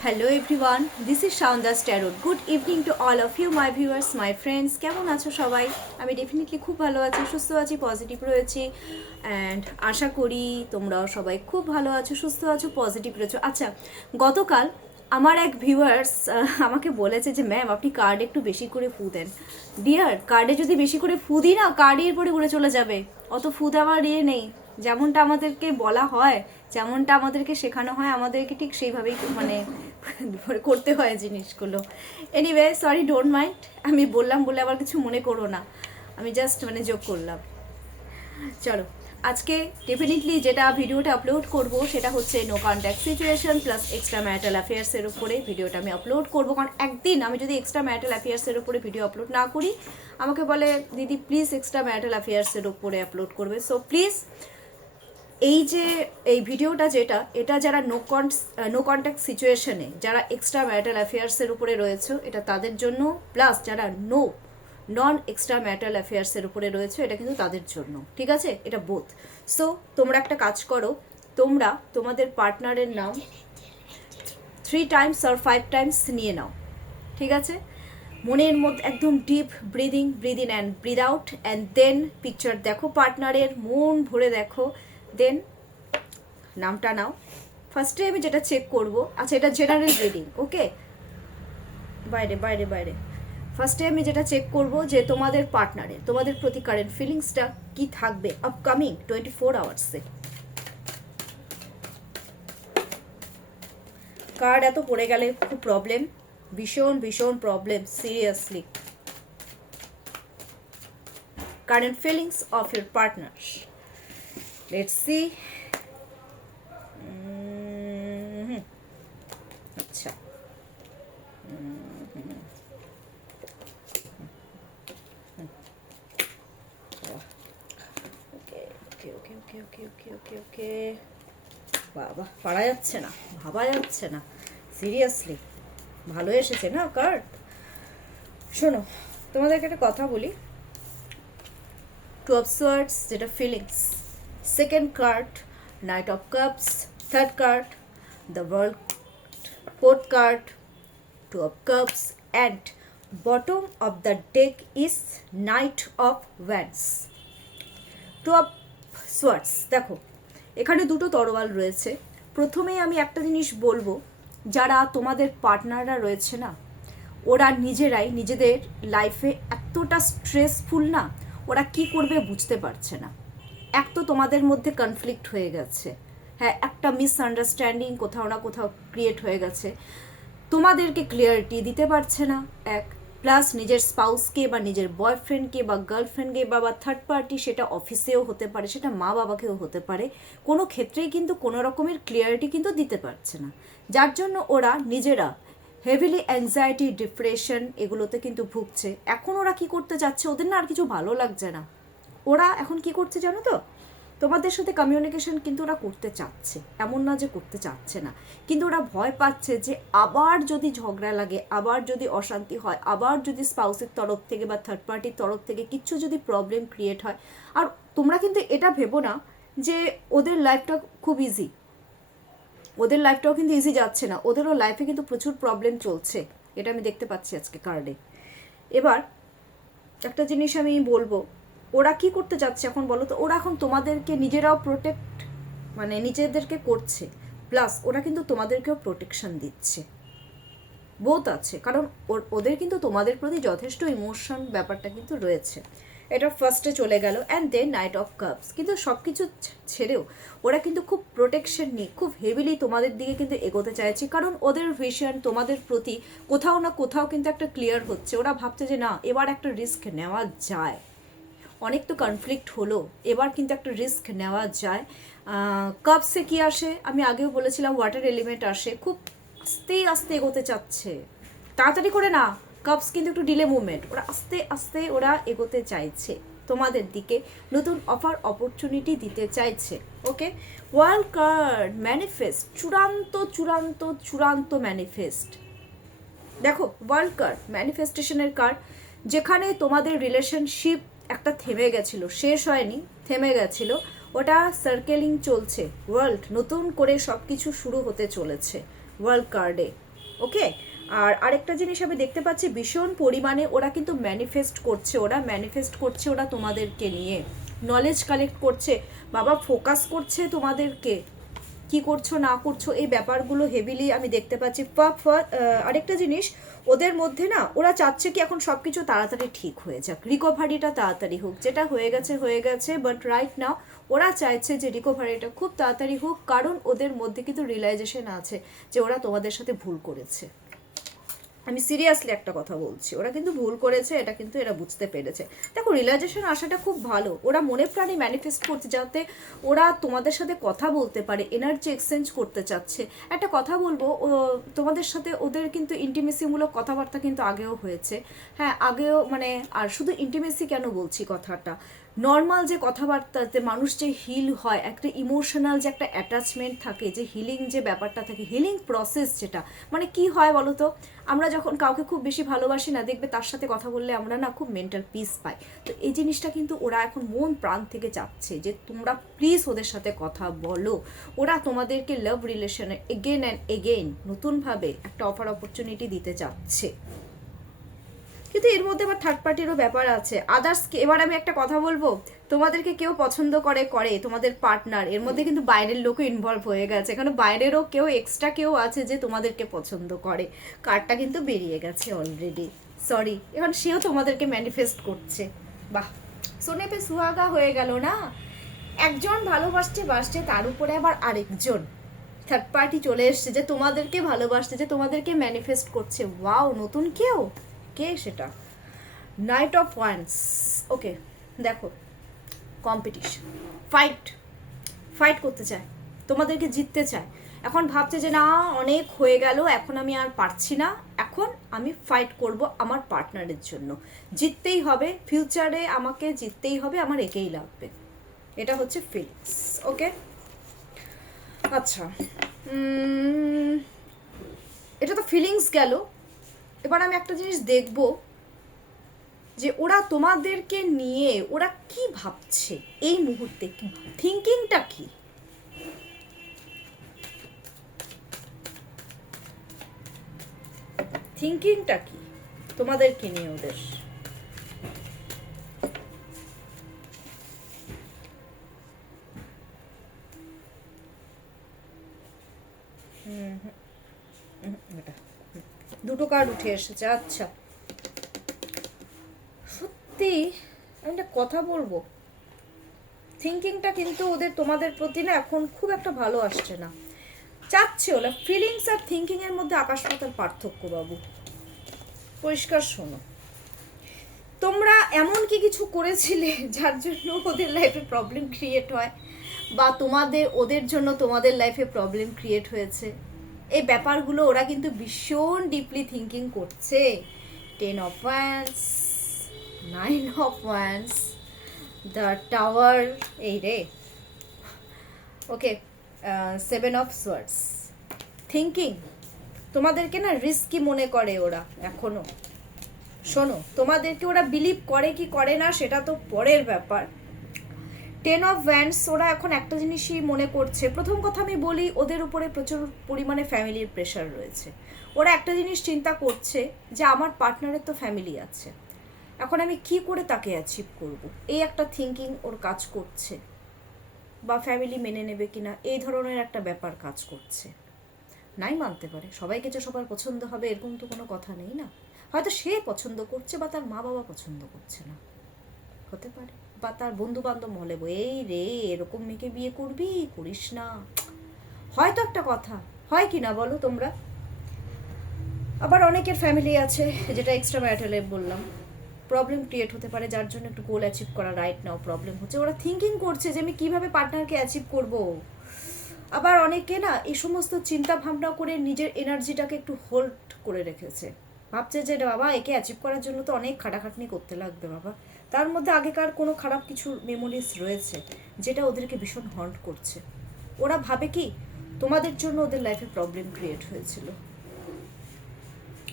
Hello everyone, this is Shaunda's Tarot. Good evening to all of you, my viewers, my friends. কেমন আছো সবাই? আমি definitely খুব ভালো আছি, সুস্থ আছি, পজিটিভ রয়েছি অ্যান্ড আশা করি তোমরাও সবাই খুব ভালো আছো, সুস্থ আছো, পজিটিভ রয়েছো। আচ্ছা, গতকাল আমার এক ভিউয়ার্স আমাকে বলেছে যে ম্যাম আপনি কার্ডে একটু বেশি করে ফু দেন। ডিয়ার, কার্ডে যদি বেশি করে ফু দিই না, কার্ডের এরপরে উড়ে চলে যাবে। অত ফু দেওয়ার নেই। যেমনটা আমাদেরকে বলা হয়, যেমনটা আমাদেরকে শেখানো হয়, আমাদেরকে ঠিক সেইভাবেই করতে হয় জিনিসগুলো। Anyway, sorry, don't mind. আমি বললাম বলে আবার কিছু মনে করো না, আমি জাস্ট জোক করলাম। চলো, আজকে ডেফিনেটলি যেটা ভিডিওটা আপলোড করব সেটা হচ্ছে no contact situation plus extra marital অ্যাফেয়ার্সের উপরে ভিডিওটা আমি আপলোড করবো। কারণ একদিন আমি যদি এক্সট্রা ম্যারিটাল অ্যাফেয়ার্সের উপরে ভিডিও আপলোড না করি, আমাকে বলে দিদি প্লিজ এক্সট্রা ম্যারিটাল অ্যাফেয়ার্সের উপরে আপলোড করবে। সো প্লিজ এই যে এই ভিডিওটা এটা যারা নো কন্ট্যাক্ট সিচুয়েশনে, যারা এক্সট্রা ম্যারিটাল অ্যাফেয়ার্সের উপরে রয়েছে, এটা তাদের জন্য, প্লাস যারা নন এক্সট্রা ম্যারিটাল অ্যাফেয়ার্সের উপরে রয়েছে, এটা কিন্তু তাদের জন্য, ঠিক আছে? এটা বোথ। সো তোমরা একটা কাজ করো, তোমরা তোমাদের পার্টনারের নাম 3 টাইমস আর 5 টাইমস নিয়ে নাও, ঠিক আছে? মনের মধ্যে একদম deep breathe in and breathe out, and then picture দেখো পার্টনারের, মন ভরে দেখো, দেন নামটা নাও। ফার্স্টে আমি যেটা চেক করব, আচ্ছা এটা জেনারেল রিডিং, ওকে? বাইরে বাইরে বাইরে ফার্স্টে আমি যেটা চেক করব যে তোমাদের পার্টনারের, তোমাদের প্রতি কারেন্ট ফিলিংসটা কি থাকবে আপকামিং 24 আওয়ার্সে। কার্ড এত পড়ে গেলে খুব প্রবলেম, ভীষণ ভীষণ problem, seriously. Current feelings of your partner, let's see. আচ্ছা, ওকে ওকে ওকে ওকে ওকে ওকে ওকে ওকে বাবা, পারা যাচ্ছে না, ভাবা যাচ্ছে না, সিরিয়াসলি। ভালো এসেছে না কার্ড? শোনো, তোমাদেরকে একটা কথা বলি। 2 of swords যেটা feelings, second card night of cups, third card the world, fourth card 2 of cups, and bottom of the deck is knight of wands. 2 of swords, দেখো এখানে দুটো তরোয়াল রয়েছে। প্রথমেই আমি একটা জিনিস বলবো, যারা তোমাদের পার্টনাররা রয়েছে না, ওরা নিজেরাই নিজেদের লাইফে এতটা স্ট্রেসফুল না, ওরা কি করবে বুঝতে পারছে না। এক তো তোমাদের মধ্যে কনফ্লিক্ট হয়ে গেছে, হ্যাঁ, একটা মিসআন্ডারস্ট্যান্ডিং কোথাও না কোথাও ক্রিয়েট হয়ে গেছে, তোমাদেরকে ক্লিয়ারিটি দিতে পারছে না এক, প্লাস নিজের স্পাউসকে বা নিজের বয়ফ্রেন্ডকে বা গার্লফ্রেন্ডকে বা থার্ড পার্টি, সেটা অফিসেও হতে পারে, সেটা মা বাবাকেও হতে পারে, কোনো ক্ষেত্রেই কিন্তু কোনো রকমের ক্লিয়ারিটি কিন্তু দিতে পারছে না, যার জন্য ওরা নিজেরা হেভিলি অ্যাংজাইটি, ডিপ্রেশন এগুলোতে কিন্তু ভুগছে। এখন ওরা কি করতে চাচ্ছে, ওদের না আর কিছু ভালো লাগছে না। ওরা এখন কি করছে জানো তো, তোমাদের সাথে কমিউনিকেশন কিন্তু ওরা করতে চাচ্ছে, এমন না যে করতে চাচ্ছে না, কিন্তু ওরা ভয় পাচ্ছে যে আবার যদি ঝগড়া লাগে, আবার যদি অশান্তি হয়, আবার যদি স্পাউসের তরফ থেকে বা থার্ড পার্টির তরফ থেকে কিছু যদি প্রবলেম ক্রিয়েট হয়। আর তোমরা কিন্তু এটা ভেবো না যে ওদের লাইফটা খুব ইজি, ওদের লাইফটাও কিন্তু ইজি যাচ্ছে না, ওদেরও লাইফে কিন্তু প্রচুর প্রবলেম চলছে, এটা আমি দেখতে পাচ্ছি আজকে কার্ডে। এবার একটা জিনিস আমি বলবো, ওরা কি করতে যাচ্ছে এখন বলো তো, ওরা এখন তোমাদেরকে নিজেরাও প্রোটেক্ট, নিজেদেরকে করছে, প্লাস ওরা কিন্তু তোমাদেরকেও প্রোটেকশন দিচ্ছে, বোথ আছে। কারণ ওদের কিন্তু তোমাদের প্রতি যথেষ্ট ইমোশন ব্যাপারটা কিন্তু রয়েছে। এটা ফার্স্টে চলে গেল, and then knight of cups. কিন্তু সব কিছু ছেড়েও ওরা কিন্তু খুব প্রোটেকশন নিয়ে খুব হেভিলি তোমাদের দিকে কিন্তু এগোতে চাইছে, কারণ ওদের ভিশন তোমাদের প্রতি কোথাও না কোথাও কিন্তু একটা ক্লিয়ার হচ্ছে। ওরা ভাবছে যে না, এবার একটা রিস্ক নেওয়া যায়, অনেক তো কনফ্লিক্ট হলো, এবার কিন্তু একটা রিস্ক নেওয়া যায়। কাপসে কি আসে, আমি আগেও বলেছিলাম ওয়াটার এলিমেন্ট আসে, খুব আস্তে আস্তে এগোতে চাচ্ছে, তাড়াতাড়ি করে না। কাপস কিন্তু একটু ডিলে মুভমেন্ট, ওরা আস্তে আস্তে ওরা এগোতে চাইছে তোমাদের দিকে, নতুন অফার অপরচুনিটি দিতে চাইছে, ওকে? ওয়ার্ল্ড কার্ড, ম্যানিফেস্ট, চূড়ান্ত চূড়ান্ত চূড়ান্ত ম্যানিফেস্ট। দেখো ওয়ার্ল্ড কার্ড ম্যানিফেস্টেশনের কার্ড, যেখানে তোমাদের রিলেশনশিপ একটা থেমে গেছিলো, শেষ হয়নি, থেমে গেছিলো, ওটা সার্কেলিং চলছে। ওয়ার্ল্ড, নতুন করে সব কিছু শুরু হতে চলেছে ওয়ার্ল্ড কার্ডে। ওকে। আর আরেকটা জিনিস আমি দেখতে পাচ্ছি, ভীষণ পরিমাণে ওরা কিন্তু ম্যানিফেস্ট করছে, ওরা তোমাদেরকে নিয়ে নলেজ কালেক্ট করছে বাবা, ফোকাস করছে তোমাদেরকে, কি করছো না করছো এই ব্যাপারগুলো হেভিলি আমি দেখতে পাচ্ছি। আরেকটা জিনিস, ওদের মধ্যে না ওরা চাচ্ছে কি এখন সব কিছু তাড়াতাড়ি ঠিক হয়ে যাক, রিকভারিটা তাড়াতাড়ি হোক, যেটা হয়ে গেছে, বাট রাইট নাও ওরা চাইছে যে রিকভারিটা খুব তাড়াতাড়ি হোক, কারণ ওদের মধ্যে কিন্তু রিয়েলাইজেশন আছে যে ওরা তোমাদের সাথে ভুল করেছে। আমি সিরিয়াসলি একটা কথা বলছি, ওরা কিন্তু ভুল করেছে, এটা কিন্তু এরা বুঝতে পেরেছে। দেখো রিয়েলাইজেশন আসাটা খুব ভালো, ওরা মনে প্রাণে ম্যানিফেস্ট করছে যাতে ওরা তোমাদের সাথে কথা বলতে পারে, এনার্জি এক্সচেঞ্জ করতে চাচ্ছে। একটা কথা বলবো, তোমাদের সাথে ওদের কিন্তু ইন্টিমেসিমূলক কথাবার্তা কিন্তু আগেও হয়েছে, হ্যাঁ আগেও, মানে আর শুধু ইন্টিমেসি কেন বলছি কথাটা, নর্মাল যে কথাবার্তাতে মানুষ যে হিল হয়, একটা ইমোশনাল যে একটা অ্যাটাচমেন্ট থাকে, যে হিলিং যে ব্যাপারটা থাকে, হিলিং প্রসেস যেটা, মানে কি হয় বলো তো, আমরা যখন কাউকে খুব বেশি ভালোবাসি না, দেখবে তার সাথে কথা বললে আমরা না খুব মেন্টাল পিস পাই। তো এই জিনিসটা কিন্তু ওরা এখন মন প্রাণ থেকে চাচ্ছে যে তোমরা প্লিজ ওদের সাথে কথা বলো, ওরা তোমাদেরকে লাভ রিলেশনে এগেন অ্যান্ড এগেইন নতুনভাবে একটা অফার অপরচুনিটি দিতে চাচ্ছে। কিন্তু এর মধ্যে আবার থার্ড পার্টিরও ব্যাপার আছে, আদার্সকে। এবার আমি একটা কথা বলবো, তোমাদেরকে কেউ পছন্দ করে তোমাদের পার্টনার, এর মধ্যে কিন্তু বাইরের লোকও ইনভলভ হয়ে গেছে, এখানে বাইরেরও কেউ এক্সট্রা কেউ আছে যে তোমাদেরকে পছন্দ করে, কার্ডটা কিন্তু বেরিয়ে গেছে অলরেডি, সরি, এখন সেও তোমাদেরকে ম্যানিফেস্ট করছে। বাহ, সোনে পে সুহাগা হয়ে গেল না, একজন ভালোবাসছে তার উপরে আবার আরেকজন থার্ড পার্টি চলে এসছে যে তোমাদেরকে ভালোবাসছে, যে তোমাদেরকে ম্যানিফেস্ট করছে। ওয়াও, নতুন কেউ, কে সেটা? Night of wands. ওকে, দেখো কম্পিটিশন, ফাইট করতে চায়, তোমাদেরকে জিততে চায়, এখন ভাবছে যে না অনেক হয়ে গেল, এখন আমি আর পারছি না, এখন আমি ফাইট করব আমার পার্টনারের জন্য, জিততেই হবে, ফিউচারে আমাকে জিততেই হবে, আমার একেই লাগবে, এটা হচ্ছে ফিলিংস। ওকে, আচ্ছা, এটা তো ফিলিংস গেল। এবার আমি একটা জিনিস দেখব যে ওরা তোমাদেরকে নিয়ে ওরা কি ভাবছে এই মুহূর্তে, কি থিঙ্কিংটা কি, তোমাদেরকে নিয়ে ওদের। দুটো কার্ড উঠে এসেছে। আচ্ছা, সত্যি আমি একটা কথা বলবো, থিঙ্কিংটা কিন্তু ওদের তোমাদের প্রতি না এখন খুব একটা ভালো আসছে না, চাচ্ছে ওরা, ফিলিংস আর থিঙ্কিং এর মধ্যে আকাশ পাতাল পার্থক্য বাবু, পরিষ্কার শোনো। তোমরা এমন কি কিছু করেছিলে যার জন্য ওদের লাইফে প্রবলেম ক্রিয়েট হয়, বা ওদের জন্য তোমাদের লাইফে প্রবলেম ক্রিয়েট হয়েছে, এই ব্যাপারগুলো ওরা কিন্তু ভীষণ ডিপলি থিঙ্কিং করছে। 10 of Wands, 9 of Wands, the tower, এই রে, ওকে, 7 of Swords। থিঙ্কিং তোমাদেরকে না রিস্কি মনে করে ওরা এখনো। শোনো, তোমাদেরকে ওরা বিলিভ করে কি করে না সেটা তো পরের ব্যাপার। 10 of Wands, ওরা এখন একটা জিনিসই মনে করছে, প্রথম কথা আমি বলি, ওদের উপরে প্রচুর পরিমাণে ফ্যামিলির প্রেশার রয়েছে, ওরা একটা জিনিস চিন্তা করছে যে আমার পার্টনারের তো ফ্যামিলি আছে, এখন আমি কি করে তাকে অ্যাচিভ করব, এই একটা থিঙ্কিং ওর কাজ করছে, বা ফ্যামিলি মেনে নেবে কিনা এই ধরনের একটা ব্যাপার কাজ করছে। নাই মানতে পারে, সবাইকে যে সবার পছন্দ হবে এরকম তো কোনো কথা নেই না, হয়তো সে পছন্দ করছে বা তার মা বাবা পছন্দ করছে না, হতে পারে, বা তার বন্ধু বান্ধব বলে এই রে এরকম মেয়েকে বিয়ে করবি, করিস না, হয়তো একটা কথা হয় কি না বলো তোমরা। আবার অনেকের ফ্যামিলি আছে, যেটা এক্সট্রা ম্যারিটালে বললাম, প্রবলেম ক্রিয়েট হতে পারে, যার জন্য একটু গোল অ্যাচিভ করা রাইট নাও প্রবলেম হচ্ছে, ওরা থিঙ্কিং করছে যে আমি কীভাবে পার্টনারকে অ্যাচিভ করব। আবার অনেকে না এই সমস্ত চিন্তা ভাবনা করে নিজের এনার্জিটাকে একটু হোল্ড করে রেখেছে, ভাবছে যে বাবা একে অ্যাচিভ করার জন্য তো অনেক খাটাখাটনি করতে লাগবে বাবা, তার মধ্যে আগেকার কোনো খারাপ কিছু মেমোরিজ রয়েছে যেটা ওদেরকে ভীষণ হন্ট করছে। ওরা ভাবে কি তোমাদের জন্য ওদের লাইফে প্রবলেম ক্রিয়েট হয়েছিল,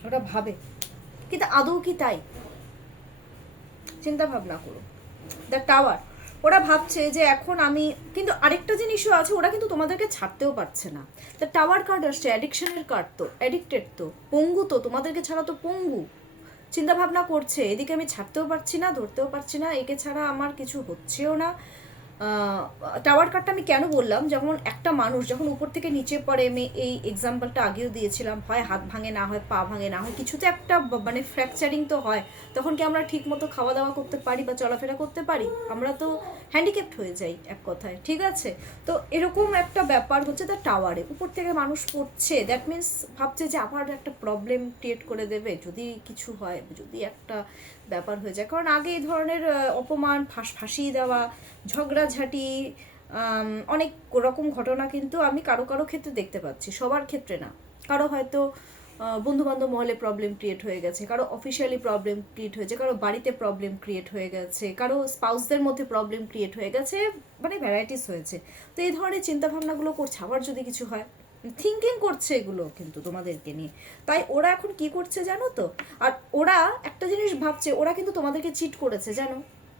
ওরা ভাবে, কিন্তু আদৌ কি তাই? চিন্তা ভাবনা করো। দ্য টাওয়ার, ওরা ভাবছে যে এখন আমি, কিন্তু আরেকটা জিনিসও আছে, ওরা কিন্তু তোমাদেরকে ছাড়তেও পারছে না। তা টাওয়ার কার্ড আসছে, অ্যাডিকশনের কার্ড, তো অ্যাডিক্টেড, তো পঙ্গু, তো তোমাদেরকে ছাড়া তো পঙ্গু, চিন্তা ভাবনা করছে এদিকে আমি ছাড়তেও পারছি না, ধরতেও পারছি না, একে ছাড়া আমার কিছু হচ্ছেও না। টাওয়ার কার্ডটা আমি কেন বললাম, যেমন একটা মানুষ যখন উপর থেকে নিচে পড়ে, আমি এই এক্সাম্পলটা আগেও দিয়েছিলাম, হয় হাত ভাঙে, না হয় পা ভাঙে, না হয় কিছুতে একটা মানে ফ্র্যাকচারিং তো হয়, তখন কি আমরা ঠিক মতো খাওয়া দাওয়া করতে পারি বা চলাফেরা করতে পারি? আমরা তো হ্যান্ডিক্যাপ্ট হয়ে যাই এক কথায়, ঠিক আছে? তো এরকম একটা ব্যাপার হচ্ছে দ্য টাওয়ারে, উপর থেকে মানুষ পড়ছে, দ্যাট মিনস ভাবছে যে আবার একটা প্রবলেম ক্রিয়েট করে দেবে যদি কিছু হয়, যদি একটা ব্যাপার হয়ে যায়। কারণ আগে এই ধরনের অপমান, ফাঁসিয়ে দেওয়া, ঝগড়াঝাটি, অনেক রকম ঘটনা কিন্তু আমি কারো কারো ক্ষেত্রে দেখতে পাচ্ছি, সবার ক্ষেত্রে না। কারো হয়তো বন্ধুবান্ধব মহলে প্রবলেম ক্রিয়েট হয়ে গেছে, কারো অফিসিয়ালি প্রবলেম ক্রিয়েট হয়েছে, কারো বাড়িতে প্রবলেম ক্রিয়েট হয়ে গেছে, কারো স্পাউসদের মধ্যে প্রবলেম ক্রিয়েট হয়ে গেছে, মানে ভ্যারাইটিস হয়েছে। তো এই ধরনের চিন্তাভাবনাগুলো করছে, আবার যদি কিছু হয়, থিঙ্কিং করছে এগুলো কিন্তু তোমাদেরকে নিয়ে। তাই ওরা এখন কি করছে জানো তো? আর ওরা একটা জিনিস ভাবছে, ওরা কিন্তু তোমাদেরকে চিট করেছে জানো,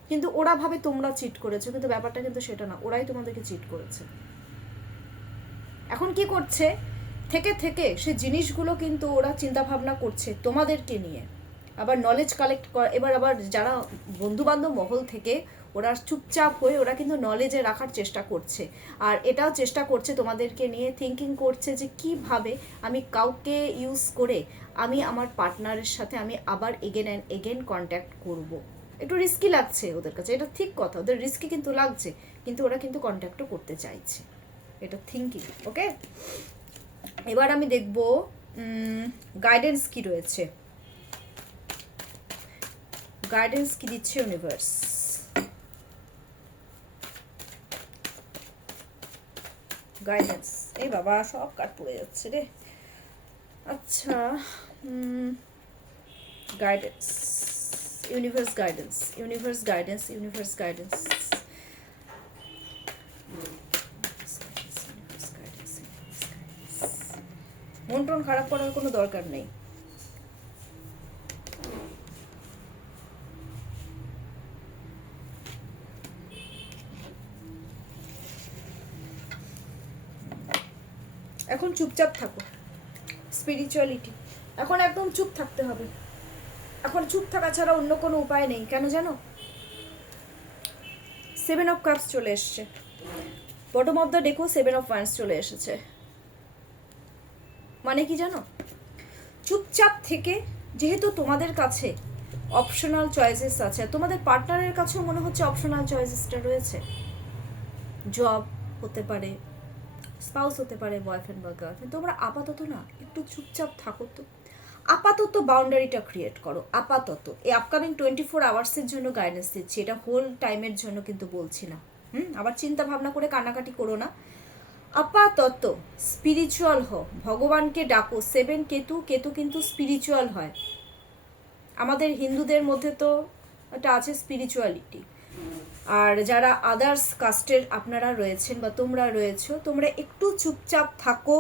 কিন্তু ওরা ভাবে তোমরা চিট করেছো, কিন্তু ব্যাপারটা কিন্তু সেটা না, ওরাই তোমাদেরকে চিট করেছে। এখন কি করছে, থেকে থেকে সে জিনিসগুলো কিন্তু ওরা চিন্তা ভাবনা করছে তোমাদেরকে নিয়ে, আবার নলেজ কালেক্ট করা। এবার আবার যারা বন্ধুবান্ধব মহল থেকে ওরা চুপচাপ হয়ে ওরা কিন্তু নলেজে রাখার চেষ্টা করছে, আর এটাও চেষ্টা করছে তোমাদেরকে নিয়ে, থিঙ্কিং করছে যে কিভাবে আমি কাউকে ইউজ করে আমি আমার পার্টনারের সাথে আমি আবার এগেন অ্যান্ড এগেন কন্ট্যাক্ট করব। একটু রিস্কি লাগছে ওদের কাছে, এটা ঠিক কথা, ওদের রিস্কি কিন্তু লাগছে, কিন্তু ওরা কিন্তু কন্ট্যাক্টও করতে চাইছে, এটা থিঙ্কিং। ওকে, এবার আমি দেখব গাইডেন্স কি রয়েছে, গাইডেন্স কি দিচ্ছে ইউনিভার্স। গাইডেন্স, এই বাবা সব কাট পড়ে যাচ্ছে রে। আচ্ছা, guidance, universe guidance, universe guidance, universe guidance, মন টন খারাপ করার কোনো দরকার নেই। এখন চুপচাপ থাকো, স্পিরিচুয়ালিটি, এখন একদম চুপ থাকতে হবে, এখন চুপ থাকা ছাড়া অন্য কোনো উপায় নেই। কেন জানো, 7 অফ কাপস চলে এসছে, bottom of the deco 7 of wands চলে এসেছে। মানে কি জানো, চুপচাপ থেকে, যেহেতু তোমাদের কাছে অপশনাল চয়েসেস আছে, তোমাদের পার্টনারের কাছেও মনে হচ্ছে অপশনাল চয়েসেসটা রয়েছে, জব হতে পারে, স্পাউস হতে পারে, বয়ফ্রেন্ড বা গার্লফ্রেন্ড, তোমরা আপাতত না একটু চুপচাপ থাকো তো, আপাতত বাউন্ডারিটা ক্রিয়েট করো, আপাতত এই আপকামিং 24 আওয়ার্সের জন্য গাইডেন্স দিচ্ছি, এটা হোল টাইমের জন্য কিন্তু বলছি না। আবার চিন্তা ভাবনা করে কান্নাকাটি করো না, আপাতত স্পিরিচুয়াল হও, ভগবানকে ডাকো। 7 কেতু, কেতু কিন্তু স্পিরিচুয়াল হয়, আমাদের হিন্দুদের মধ্যে তো এটা আছে স্পিরিচুয়ালিটি। আর যারা আদার্স কাস্টের আপনারা রয়েছেন বা তোমরা রয়েছো, তোমরা একটু চুপচাপ থাকো,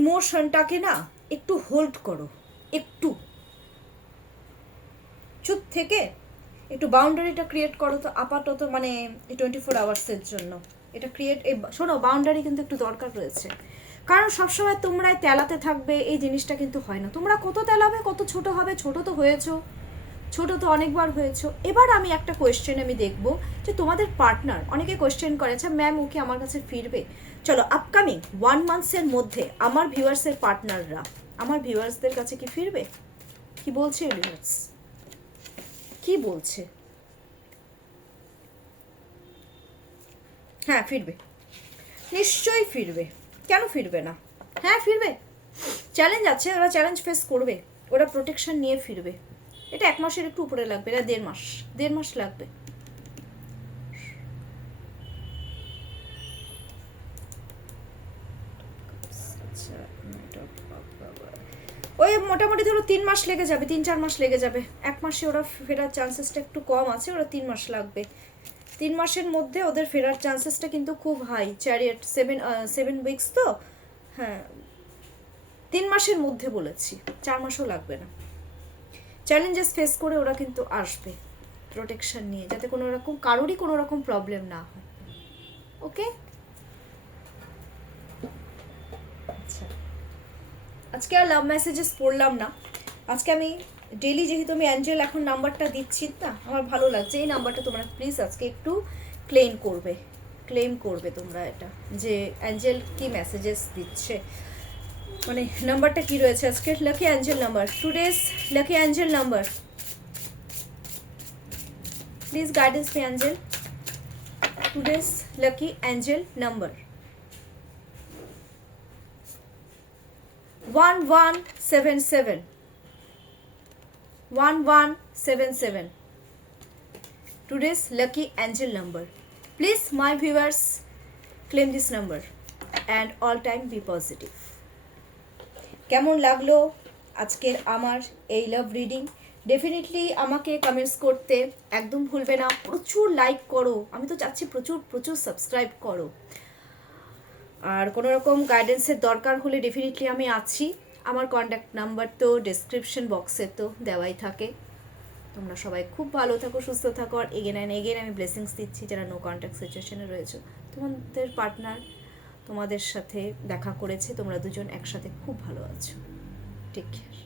ইমোশনটাকে না একটু হোল্ড করো, একটু চুপ থেকে একটু বাউন্ডারিটা ক্রিয়েট করো তো আপাতত, মানে 24 আওয়ার্সের জন্য এটা ক্রিয়েট। শোনো, বাউন্ডারি কিন্তু একটু দরকার রয়েছে, কারণ সবসময় তোমরাই তেলাতে থাকবে এই জিনিসটা কিন্তু হয় না। তোমরা কত তেলাবে, কত ছোট হবে, ছোট তো হয়েছো, ছোট তো অনেকবার হয়েছো। এবার আমি একটা কোয়েশ্চেন আমি দেখবো যে তোমাদের পার্টনার, অনেকে কোয়েশ্চেন করেছে ম্যাম ও কি আমার কাছে ফিরবে। চলো, আপকামিং 1 মান্থসের মধ্যে আমার ভিউয়ার্সের পার্টনাররা আমার ভিউয়ার্সদের কাছে কি ফিরবে? কি বলছে ইউনিভার্স, কি বলছে? হ্যাঁ ফিরবে, নিশ্চয়ই ফিরবে, কেন ফিরবে না? হ্যাঁ ফিরবে, চ্যালেঞ্জ আছে, ওরা চ্যালেঞ্জ ফেস করবে, ওরা প্রোটেকশন নিয়ে ফিরবে। এটা 1 মাসের একটু উপরে লাগবে, এটা 1.5 মাস লাগবে। ওই মোটামুটি ধরো 3 মাস লেগে যাবে, 3-4 মাস লেগে যাবে। 1 মাসে ওরা ফেরার চান্সেসটা একটু কম আছে, ওরা 3 মাস লাগবে। 3 মাসের মধ্যে ওদের ফেরার চান্সেসটা কিন্তু খুব হাই। চ্যারিয়েট 7 উইকস তো, হ্যাঁ 3 মাসের মধ্যে বলেছি, 4 মাসও লাগবে না। চ্যালেঞ্জেস ফেস করে ওরা কিন্তু আসবে, প্রোটেকশন নিয়ে, যাতে কোনো রকম কারোরই কোনো রকম প্রবলেম না হয়। ওকে, আচ্ছা আজকে আর লাভ মেসেজেস পড়লাম না। আজকে আমি ডেলি, যেহেতু আমি অ্যাঞ্জেল এখন নাম্বারটা দিচ্ছি না, আমার ভালো লাগছে এই নাম্বারটা তোমরা প্লিজ আজকে একটু ক্লেম করবে তোমরা এটা, যে অ্যাঞ্জেল কি মেসেজেস দিচ্ছে, মানে নাম্বারটা কি রয়েছে আজকে। Lucky Angel number, today's lucky Angel number, please guidance me Angel, today's lucky Angel number 1177 1177, today's lucky angel number. Please my viewers claim this number and all time be positive. কেমন লাগলো আজকের আমার এই লাভ রিডিং? ডেফিনেটলি আমাকে comments করতে একদম ভুলবে না, প্রচুর লাইক করো, আমি তো চাচ্ছি প্রচুর প্রচুর সাবস্ক্রাইব করো। আর কোনো রকম গাইডেন্সের দরকার হলে ডেফিনেটলি আমি আছি, আমার কন্ট্যাক্ট নাম্বার তো ডেসক্রিপশন বক্সে তো দেওয়াই থাকে। তোমরা সবাই খুব ভালো থাকো, সুস্থ থাকো, আর এগেন অ্যান্ড এগেন আমি ব্লেসিংস দিচ্ছি যারা নো কন্ট্যাক্ট সিচুয়েশনে রয়েছে। তোমাদের পার্টনার তোমাদের সাথে দেখা করেছে, তোমরা দুজন একসাথে খুব ভালো আছো। Take care.